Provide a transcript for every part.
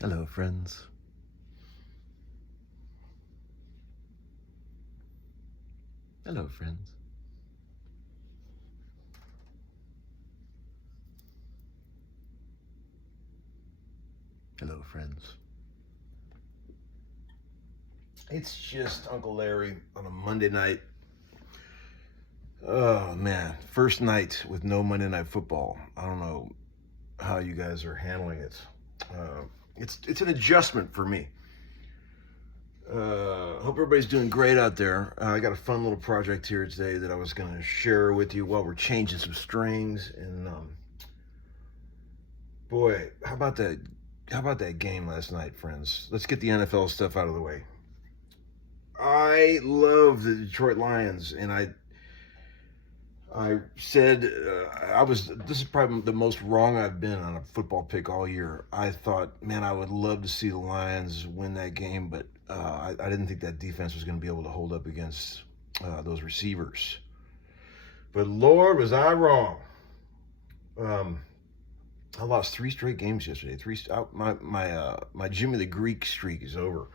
Hello, friends. Hello, friends. Hello, friends. It's just Uncle Larry on a Monday night. Oh, man. First night with no Monday Night Football. I don't know how you guys are handling it. It's an adjustment for me. Hope everybody's doing great out there. I got a fun little project here today that I was going to share with you while we're changing some strings. And boy, how about that? How about that game last night, friends? Let's get the NFL stuff out of the way. I love the Detroit Lions, and I said this is probably the most wrong I've been on a football pick all year. I thought, man, I would love to see the Lions win that game, but I didn't think that defense was going to be able to hold up against those receivers. But Lord, was I wrong. I lost 3 straight games yesterday. My Jimmy the Greek streak is over.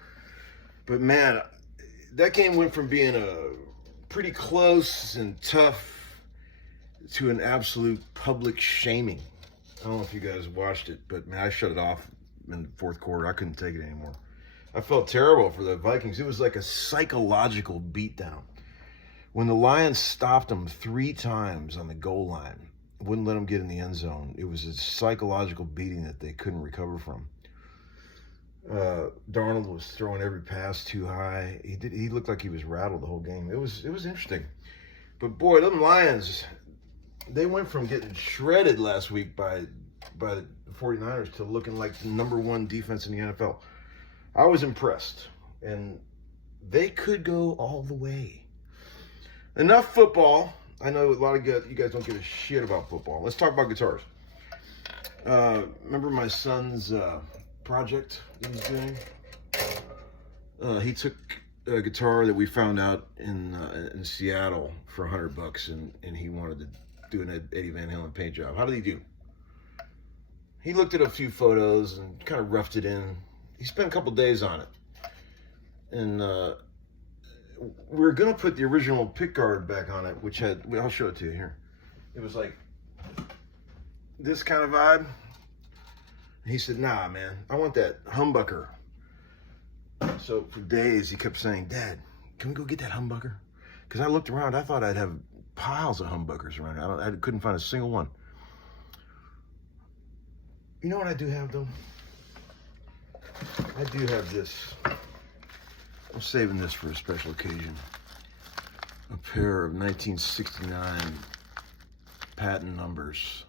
But man, that game went from being a pretty close and tough to an absolute public shaming. I don't know if you guys watched it, but man, I shut it off in the fourth quarter. I couldn't take it anymore. I felt terrible for the Vikings. It was like a psychological beatdown. When the Lions stopped them 3 times on the goal line, wouldn't let them get in the end zone, it was a psychological beating that they couldn't recover from. Darnold was throwing every pass too high. He looked like he was rattled the whole game. It was interesting. But boy, them Lions, they went from getting shredded last week by the 49ers to looking like the #1 defense in the NFL. I was impressed, and they could go all the way. Enough football. I know a lot of you guys don't give a shit about football. Let's talk about guitars. Remember my son's project that he's doing? He took a guitar that we found out in Seattle for $100, and he wanted to do an Eddie Van Halen paint job. How did he do? He looked at a few photos and kind of roughed it in. He spent a couple days on it, and we were gonna put the original pickguard back on it, which had, I'll show it to you here. It was like this kind of vibe. He said, nah, man, I want that humbucker. So for days he kept saying, Dad, can we go get that humbucker? Because I looked around, I thought I'd have piles of humbuckers around. I couldn't find a single one. You know what I do have though? I do have this. I'm saving this for a special occasion. A pair of 1969 patent numbers.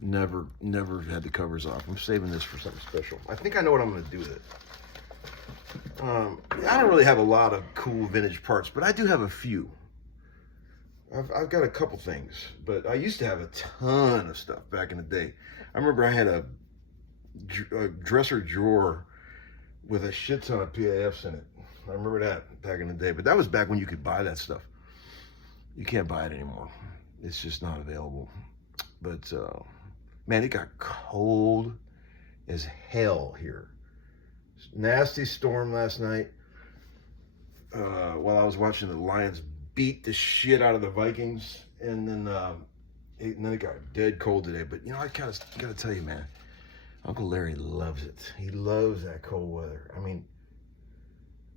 Never had the covers off. I'm saving this for something special. I think I know what I'm going to do with it. I don't really have a lot of cool vintage parts, but I do have a few. I've got a couple things, but I used to have a ton of stuff back in the day. I remember I had a dresser drawer with a shit ton of PAFs in it. I remember that back in the day, but that was back when you could buy that stuff. You can't buy it anymore. It's just not available. But man, it got cold as hell here. Nasty storm last night while I was watching the Lions beat the shit out of the Vikings, and then it got dead cold today. But you know, I gotta tell you, man, Uncle Larry loves it. He loves that cold weather. I mean,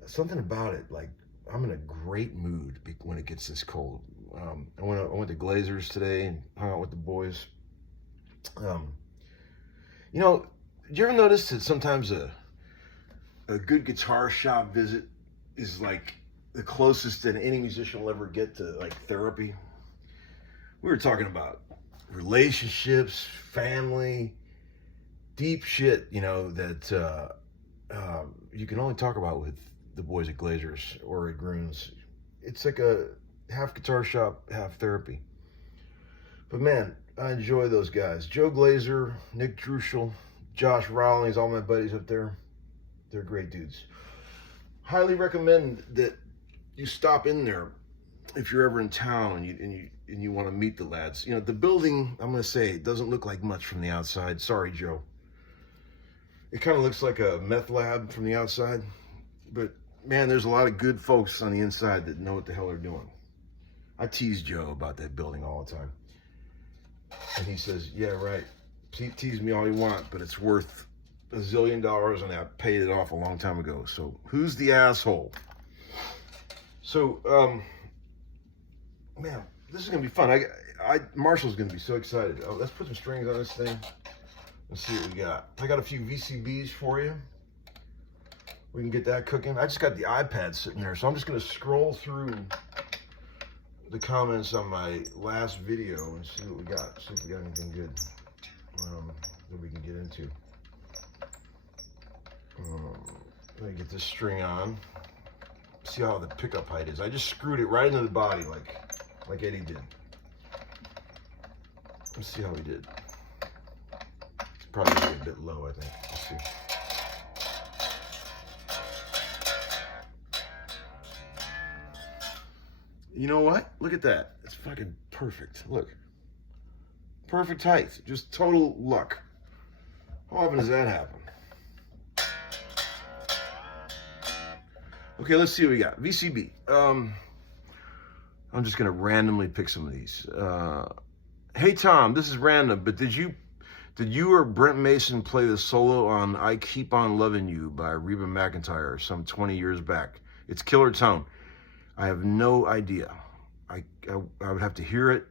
something about it, like I'm in a great mood when it gets this cold. I went to Glazer's today and hung out with the boys. You know, did you ever notice that sometimes a good guitar shop visit is like the closest that any musician will ever get to like therapy? We were talking about relationships, family, deep shit, you know, that you can only talk about with the boys at Glazer's or at Groon's. It's like a half guitar shop, half therapy. But man, I enjoy those guys. Joe Glaser, Nick Druschel, Josh Rawlings, all my buddies up there. They're great dudes. Highly recommend that you stop in there if you're ever in town and you want to meet the lads. You know, the building, I'm going to say, it doesn't look like much from the outside. Sorry, Joe. It kind of looks like a meth lab from the outside, but man, there's a lot of good folks on the inside that know what the hell they're doing. I tease Joe about that building all the time. And he says, yeah, right. Tease me all you want, but it's worth $1 zillion, and I paid it off a long time ago. So who's the asshole? So, man, this is gonna be fun. Marshall's gonna be so excited. Oh, let's put some strings on this thing. Let's see what we got. I got a few VCBs for you. We can get that cooking. I just got the iPad sitting there, so I'm just gonna scroll through the comments on my last video and see what we got. See if we got anything good that we can get into. Let me get this string on. See how the pickup height is. I just screwed it right into the body like Eddie did. Let's see how he did. It's probably a bit low, I think. Let's see. You know what? Look at that. It's fucking perfect. Look. Perfect height. Just total luck. How often does that happen? Okay, let's see what we got. VCB. I'm just gonna randomly pick some of these. Hey Tom, this is random, but did you or Brent Mason play the solo on "I Keep on Loving You" by Reba McEntire some 20 years back? It's killer tone. I have no idea. I would have to hear it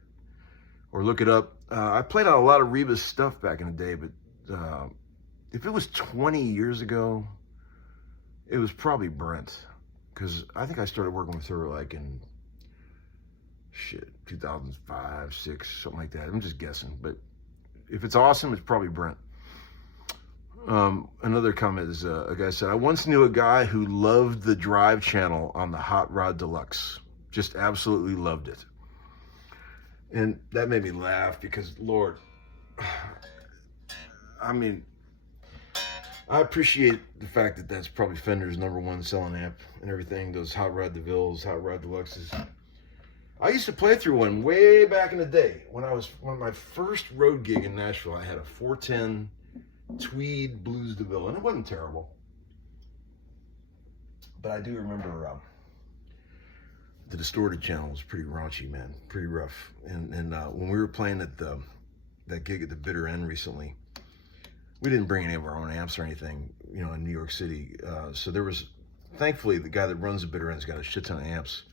or look it up. I played on a lot of Reba's stuff back in the day, but if it was 20 years ago, it was probably Brent, because I think I started working with her like in 2005, 6, something like that. I'm just guessing, but if it's awesome, it's probably Brent. Another comment is a guy said, I once knew a guy who loved the drive channel on the Hot Rod Deluxe. Just absolutely loved it. And that made me laugh because, Lord, I mean, I appreciate the fact that that's probably Fender's #1 selling amp and everything, those Hot Rod DeVilles, Hot Rod Deluxes. I used to play through one way back in the day. When my first road gig in Nashville, I had a 410 Tweed Blues DeVille, and it wasn't terrible. But I do remember the distorted channel was pretty raunchy, man, pretty rough. And when we were playing at that gig at the Bitter End recently, we didn't bring any of our own amps or anything, you know, in New York City. So there was, thankfully, the guy that runs the Bitter End's got a shit ton of amps.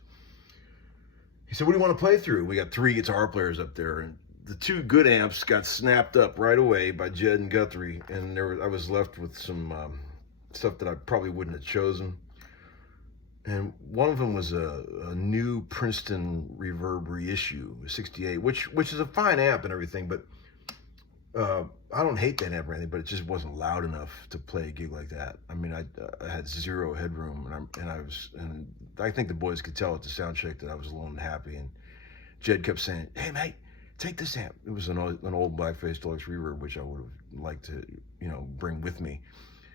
He said, what do you want to play through? We got 3 guitar players up there, and the 2 good amps got snapped up right away by Jed and Guthrie, and I was left with some stuff that I probably wouldn't have chosen. And one of them was a new Princeton Reverb reissue, 68, which is a fine amp and everything, but I don't hate that amp or anything, but it just wasn't loud enough to play a gig like that. I mean, I had 0 headroom, and I think the boys could tell at the sound check that I was a little unhappy. And Jed kept saying, "Hey, mate, take this amp." It was an old Blackface Deluxe Reverb, which I would have liked to, you know, bring with me.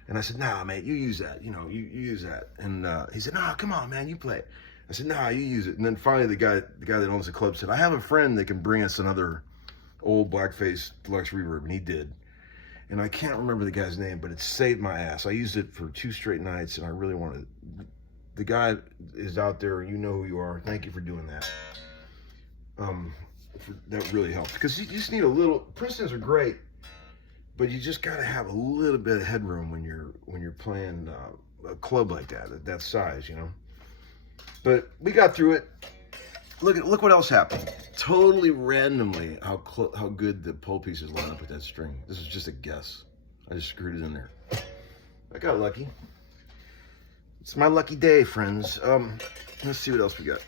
And I said, "Nah, mate, you use that. You know, you use that." And he said, "Nah, come on, man, you play it." I said, "Nah, you use it." And then finally, the guy that owns the club said, "I have a friend that can bring us another old Blackface Deluxe Reverb," and he did. And I can't remember the guy's name, but it saved my ass. I used it for 2 straight nights, and I really wanted. The guy is out there, and you know who you are. Thank you for doing that. That really helped, because you just need a little. Princetons are great, but you just got to have a little bit of headroom when you're playing a club like that, at that size, you know. But we got through it. Look what else happened. Totally randomly, how good the pole pieces line up with that string. This is just a guess. I just screwed it in there. I got lucky. It's my lucky day, friends. Let's see what else we got.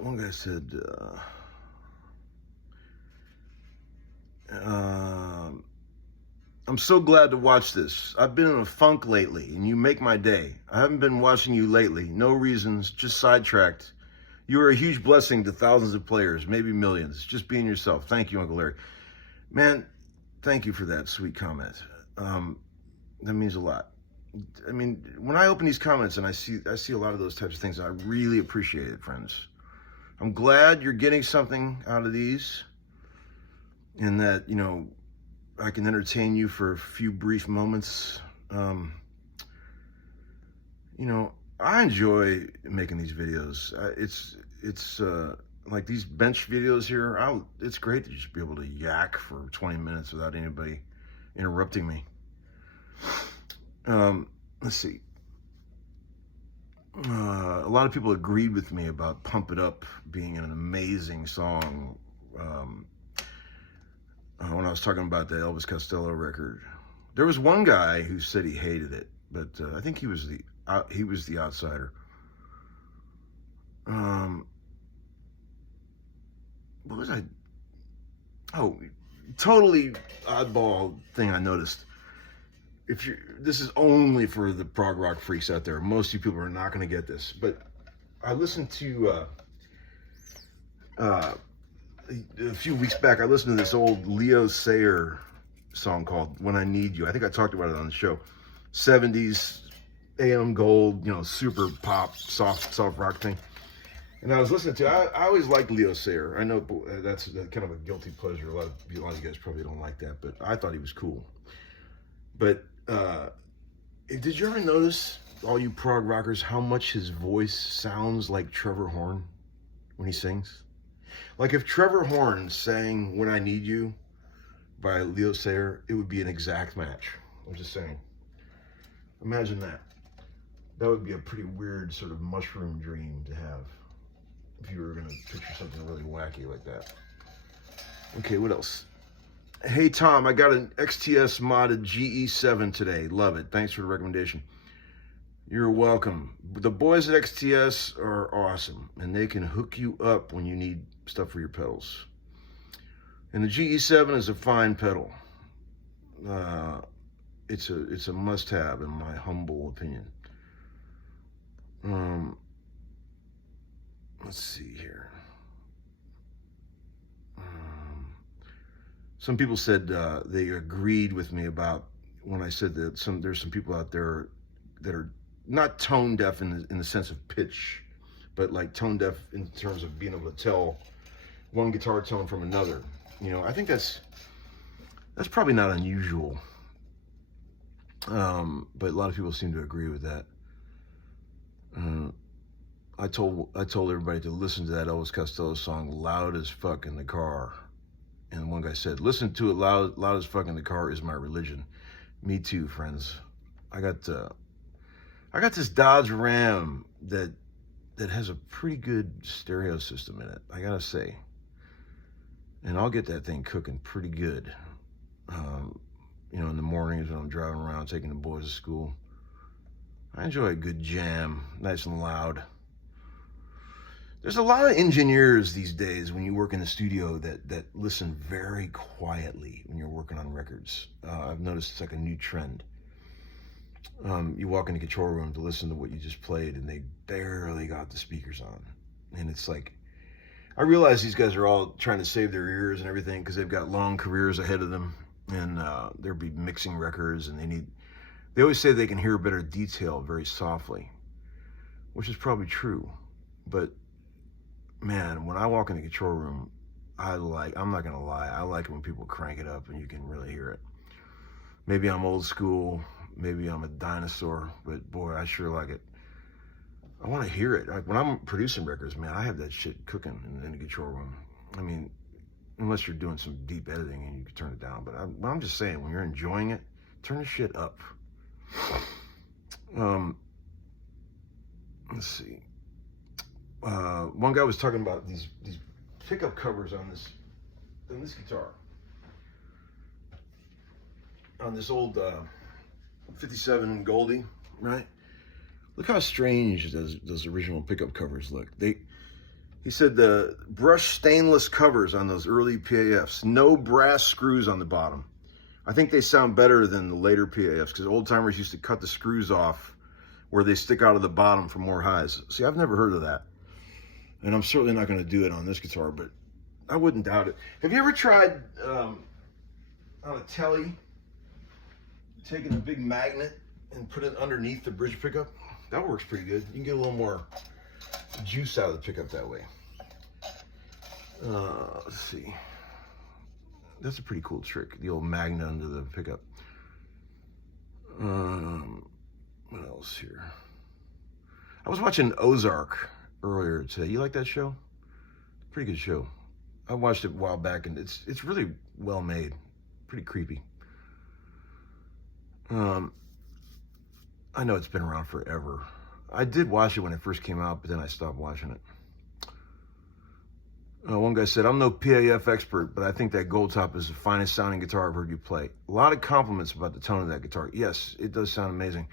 One guy said, I'm so glad to watch this. I've been in a funk lately, and you make my day. I haven't been watching you lately. No reasons, just sidetracked. You are a huge blessing to thousands of players, maybe millions. Just being yourself. Thank you, Uncle Larry. Man, thank you for that sweet comment. That means a lot. I mean, when I open these comments and I see a lot of those types of things, I really appreciate it, friends. I'm glad you're getting something out of these, and that, you know, I can entertain you for a few brief moments. You know, I enjoy making these videos. It's like these bench videos here. It's great to just be able to yak for 20 minutes without anybody interrupting me. Let's see. A lot of people agreed with me about Pump It Up being an amazing song when I was talking about the Elvis Costello record. There was one guy who said he hated it, but I think he was the outsider. What was I? Oh, totally oddball thing I noticed. This is only for the prog rock freaks out there. Most of you people are not going to get this, but I listened to a few weeks back. I listened to this old Leo Sayer song called "When I Need You." I think I talked about it on the show. 70s AM gold, you know, super pop, soft rock thing. And I was listening to. I always liked Leo Sayer. I know that's kind of a guilty pleasure. A lot of you guys probably don't like that, but I thought he was cool. But did you ever notice, all you prog rockers, how much his voice sounds like Trevor Horn when he sings? Like if Trevor Horn sang "When I Need You" by Leo Sayer, it would be an exact match. I'm just saying. Imagine that. That would be a pretty weird sort of mushroom dream to have if you were going to picture something really wacky like that. Okay, what else? Hey Tom, I got an XTS modded GE7 today. Love it. Thanks for the recommendation. You're welcome. The boys at XTS are awesome, and they can hook you up when you need stuff for your pedals. And the GE7 is a fine pedal. It's a must-have in my humble opinion. Let's see here. Some people said they agreed with me about when I said that there's some people out there that are not tone deaf in the sense of pitch, but like tone deaf in terms of being able to tell one guitar tone from another. You know, I think that's probably not unusual, but a lot of people seem to agree with that. I told everybody to listen to that Elvis Costello song loud as fuck in the car. And one guy said, "Listen to it loud as fuck in the car is my religion." Me too, friends. I got this Dodge Ram that has a pretty good stereo system in it, I gotta say. And I'll get that thing cooking pretty good. You know, in the mornings when I'm driving around taking the boys to school. I enjoy a good jam, nice and loud. There's a lot of engineers these days when you work in the studio that listen very quietly when you're working on records. I've noticed it's like a new trend. You walk in the control room to listen to what you just played and they barely got the speakers on. And it's like, I realize these guys are all trying to save their ears and everything because they've got long careers ahead of them, and they'll be mixing records, and they always say they can hear better detail very softly, which is probably true. But man, when I walk in the control room, I'm not gonna lie, I like it when people crank it up and you can really hear it. Maybe I'm old school, maybe I'm a dinosaur, but boy, I sure like it. I want to hear it. Like when I'm producing records, man, I have that shit cooking in the control room. I mean, unless you're doing some deep editing and you can turn it down, but I'm just saying, when you're enjoying it, turn the shit up. Let's see. One guy was talking about these pickup covers on this guitar, on this old 57 Goldie, right? Look how strange those original pickup covers look. He said the brushed stainless covers on those early PAFs, no brass screws on the bottom. I think they sound better than the later PAFs because old timers used to cut the screws off where they stick out of the bottom for more highs. See, I've never heard of that. And I'm certainly not going to do it on this guitar, but I wouldn't doubt it. Have you ever tried on a telly taking a big magnet and put it underneath the bridge pickup? That works pretty good. You can get a little more juice out of the pickup that way. Let's see. That's a pretty cool trick. The old magnet under the pickup. What else here? I was watching Ozark earlier today. You like that show? Pretty good show. I watched it a while back, and it's really well made. Pretty creepy. I know it's been around forever. I did watch it when it first came out, but then I stopped watching it. One guy said, I'm no PAF expert, but I think that Gold Top is the finest sounding guitar I've heard you play. A lot of compliments about the tone of that guitar. Yes, it does sound amazing.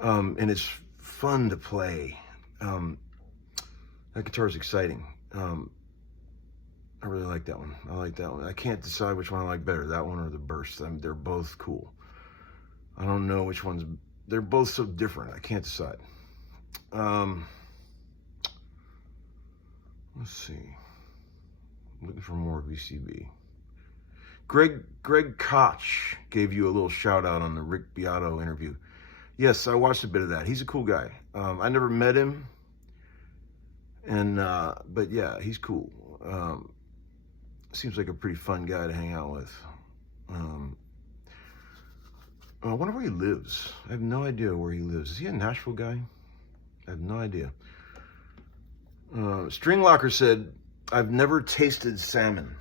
And it's fun to play. That guitar is exciting. I really like that one. I like that one. I can't decide which one I like better, that one or the Burst. I mean, they're both cool. I don't know which one's, they're both so different. I can't decide. Let's see. I'm looking for more VCB. Greg Koch gave you a little shout out on the Rick Beato interview. Yes, I watched a bit of that. He's a cool guy. I never met him, and but yeah, he's cool. Seems like a pretty fun guy to hang out with. I wonder where he lives. I have no idea where he lives. Is he a Nashville guy? I have no idea. String Locker said, I've never tasted salmon.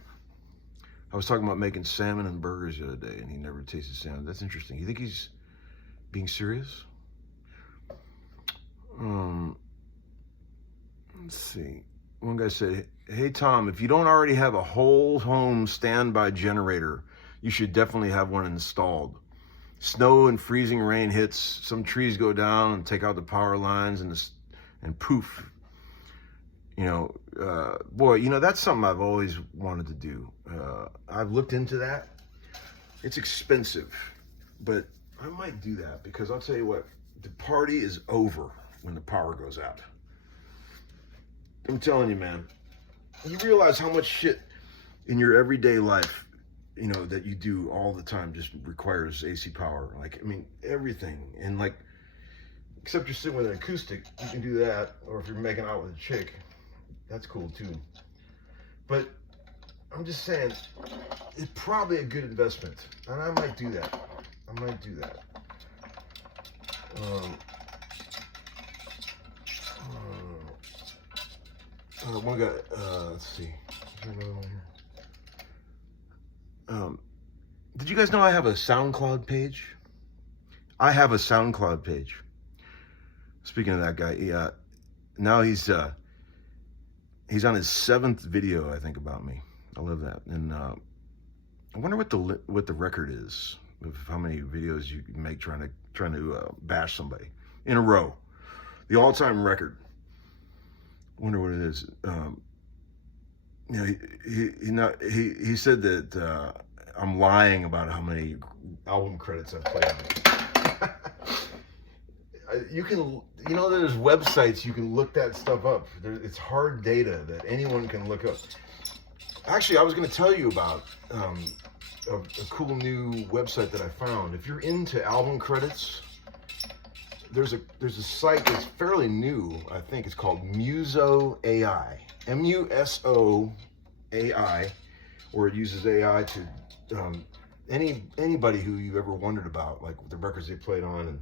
I was talking about making salmon and burgers the other day, and he never tasted salmon. That's interesting. You think he's being serious? Let's see. One guy said, hey, Tom, if you don't already have a whole home standby generator, you should definitely have one installed. Snow and freezing rain hits, some trees go down and take out the power lines, and poof. You know, boy, you know, that's something I've always wanted to do. I've looked into that. It's expensive, but I might do that because I'll tell you what, the party is over when the power goes out. I'm telling you, man, you realize how much shit in your everyday life, you know, that you do all the time just requires AC power. Like, I mean, everything. And like, except you're sitting with an acoustic, you can do that. Or if you're making out with a chick, that's cool too. But I'm just saying, it's probably a good investment. And I might do that. I might do that. One guy, let's see. Is there another one here? Did you guys know I have a SoundCloud page? I have a SoundCloud page. Speaking of that guy, now he's on his 7th video, I think, about me. I love that. And I wonder what the record is of how many videos you can make trying to bash somebody in a row. The all-time record. Wonder what it is. You know, he said that I'm lying about how many album credits I've played on. You can, you know, there's websites you can look that stuff up. It's hard data that anyone can look up. Actually, I was going to tell you about a cool new website that I found. If you're into album credits, there's a site that's fairly new. I think it's called Muso AI, MUSO AI, or it uses AI to anybody who you ever wondered about, like the records they played on, and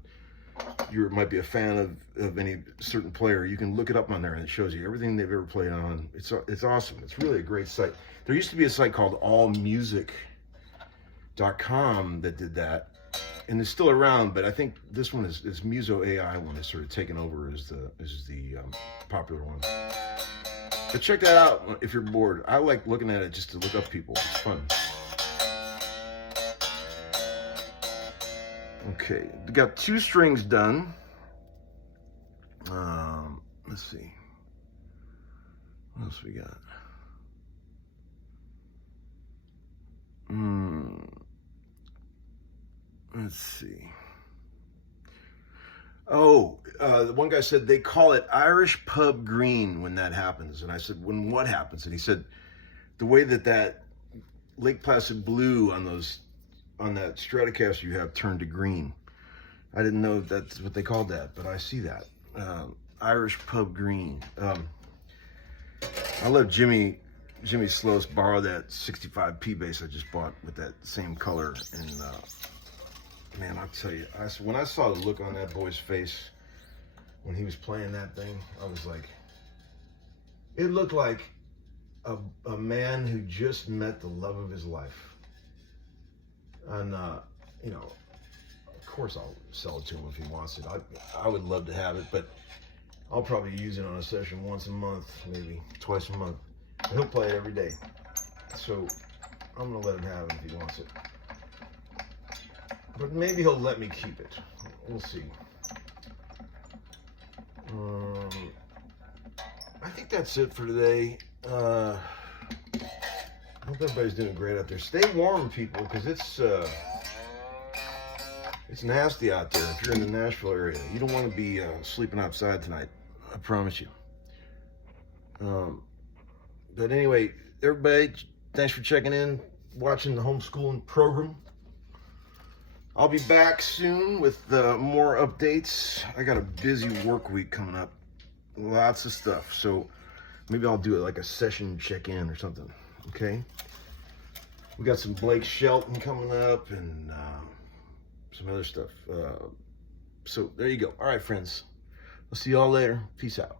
you might be a fan of any certain player. You can look it up on there, and it shows you everything they've ever played on. It's awesome. It's really a great site. There used to be a site called allmusic.com that did that, and it's still around, but I think this one is Muso AI one is sort of taken over as the popular one. But check that out if you're bored. I like looking at it just to look up people. It's fun. Okay, we got 2 strings done. Let's see. What else we got? Let's see. Oh, the one guy said they call it Irish pub green when that happens. And I said, when what happens? And he said, the way that Lake Placid blue on that Stratocaster you have turned to green. I didn't know that's what they called that, but I see that. Irish pub green. I love Jimmy Jimmy Sloas borrowed that 65 P bass I just bought with that same color, and man, I'll tell you, when I saw the look on that boy's face when he was playing that thing, I was like, it looked like a man who just met the love of his life. And you know, of course I'll sell it to him if he wants it. I would love to have it, but I'll probably use it on a session once a month, maybe twice a month. He'll play it every day, so I'm gonna let him have it if he wants it. But maybe he'll let me keep it. We'll see. I think that's it for today. I hope everybody's doing great out there. Stay warm, people, because it's nasty out there. If you're in the Nashville area, you don't want to be sleeping outside tonight. I promise you. But anyway, everybody, thanks for checking in, watching the homeschooling program. I'll be back soon with more updates. I got a busy work week coming up. Lots of stuff. So maybe I'll do it like a session check-in or something. Okay? We got some Blake Shelton coming up and some other stuff. So there you go. All right, friends. I'll see you all later. Peace out.